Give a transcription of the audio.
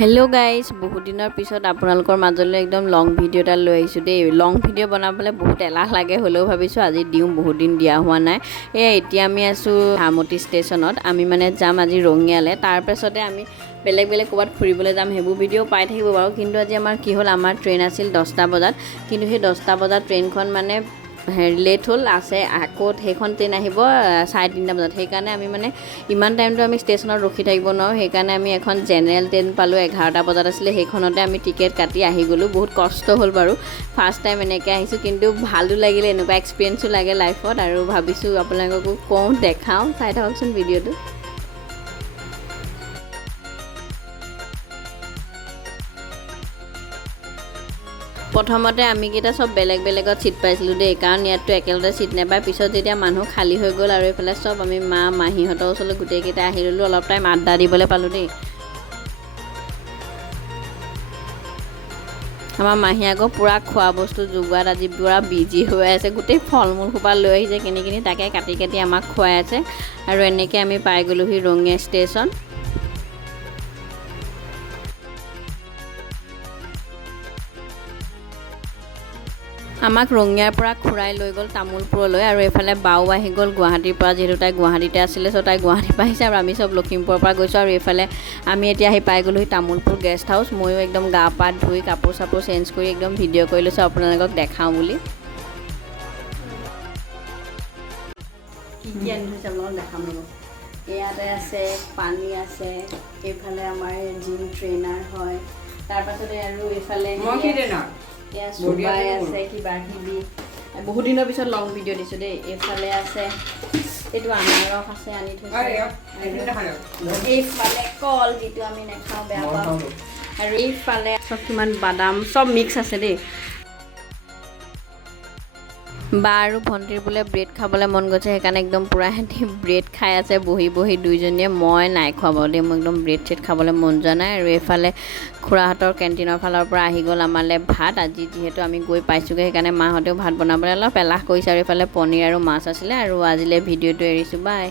Hello' guys, বহুত দিনৰ পিছত আপোনালোকৰ মাজলৈ একদম লং ভিডিঅ' এটা লৈ আহিছোঁ দেই। লং ভিডিঅ' বনাবলৈ বহুত এলাহ লাগে, হ'লেও ভাবিছোঁ আজি দিওঁ, বহুত দিন দিয়া হোৱা নাই। এতিয়া আমি আছোঁ হামতি ষ্টেচনত। আমি মানে যাম আজি ৰঙিয়ালৈ। তাৰপাছতে আমি বেলেগ ক'ৰবাত ফুৰিবলৈ যাম, সেইবোৰ ভিডিঅ' পাই থাকিব বাৰু। কিন্তু আজি আমাৰ কি হ'ল, আমাৰ ট্ৰেইন আছিল 10টা বজাত। কিন্তু সেই 10টা বজাত ট্ৰেইনখন মানে লেট হ'ল, আছে আকৌ সেইখন ট্ৰেইন আহিব 3:30 বজাত। সেইকাৰণে আমি মানে ইমান টাইমটো আমি ষ্টেচনত ৰখি থাকিব নোৱাৰোঁ। সেইকাৰণে আমি এখন জেনেৰেল ট্ৰেইন পালোঁ, 11টা বজাত আছিলে। সেইখনতে আমি টিকেট কাটি আহি গ'লোঁ। বহুত কষ্ট হ'ল বাৰু, ফাৰ্ষ্ট টাইম এনেকৈ আহিছোঁ, কিন্তু ভালো লাগিলে, এনেকুৱা এক্সপিৰিয়েঞ্চো লাগে লাইফত। আৰু ভাবিছোঁ আপোনালোককো কওঁ, দেখাওঁ, চাই থাককচোন ভিডিঅ'টো। প্ৰথমতে আমিকেইটা চব বেলেগত ছিট পাইছিলোঁ দেই, কাৰণ ইয়াততো একেলগতে ছিট নাপায়। পিছত যেতিয়া মানুহ খালী হৈ গ'ল আৰু এইফালে চব আমি মাহীহঁতৰ ওচৰলৈ গোটেইকেইটা আহি ল'লোঁ, অলপ টাইম আড্ডা দিবলৈ পালোঁ দেই। আমাৰ মাহী আকৌ পূৰা খোৱা বস্তু যোগোৱাত আজি পূৰা বিজি হৈ আছে, গোটেই ফল মূল সোপা লৈ আহিছে কিনি তাকে কাটি আমাক খুৱাই আছে। আৰু এনেকৈ আমি পাই গ'লোহি ৰঙিয়া ষ্টেচন। আমাক ৰঙিয়াৰ পৰা খুৰাই লৈ গ'ল তামোলপুৰলৈ, আৰু এইফালে বাও আহি গ'ল গুৱাহাটীৰ পৰা, যিহেতু তাই গুৱাহাটীতে আছিলে। চ' তাই গুৱাহাটীৰ পৰা আহিছে আৰু আমি চব লখিমপুৰৰ পৰা গৈছোঁ। আৰু এইফালে আমি এতিয়া আহি পাই গ'লোহি তামোলপুৰ গেষ্ট হাউচ। ময়ো একদম গা পা ধুই কাপোৰ চাপোৰ চেঞ্জ কৰি একদম ভিডিঅ' কৰি লৈছোঁ আপোনালোকক দেখাওঁ বুলি। কি আনি থৈছে আপোনালোকক দেখাম ৰ'ব। ইয়াতে আছে পানী আছে, এইফালে আমাৰ জিম ট্ৰেইনাৰ হয়। তাৰপাছতে আৰু এইফালে চুবাই আছে কিবা কিবি। বহুত দিনৰ পিছত লং ভিডিঅ' দিছোঁ দেই। এইফালে আছে এইটো আনাৰস আছে, আনি থৈছে। এইফালে কল, যিটো আমি নাখাওঁ, বেয়া পাওঁ। আৰু এইফালে চব কিমান বাদাম, চব মিক্স আছে দেই। বা আৰু ভণ্টিৰ বোলে ব্ৰেড খাবলৈ মন গৈছে, সেইকাৰণে একদম পূৰা সিহঁতি ব্ৰেড খাই আছে বহি দুইজনীয়ে। মই নাই খোৱা বাৰু দেই, মই একদম ব্ৰেড চেড খাবলৈ মন যোৱা নাই। আৰু এইফালে খুৰাহঁতৰ কেণ্টিনৰ ফালৰ পৰা আহি গ'ল আমালৈ ভাত। আজি যিহেতু আমি গৈ পাইছোঁগৈ, সেইকাৰণে মাহঁতেও ভাত বনাবলৈ অলপ এলাহ কৰিছে। আৰু এইফালে পনীৰ আৰু মাছ আছিলে। আৰু আজিলৈ ভিডিঅ'টো এৰিছোঁ, বাই।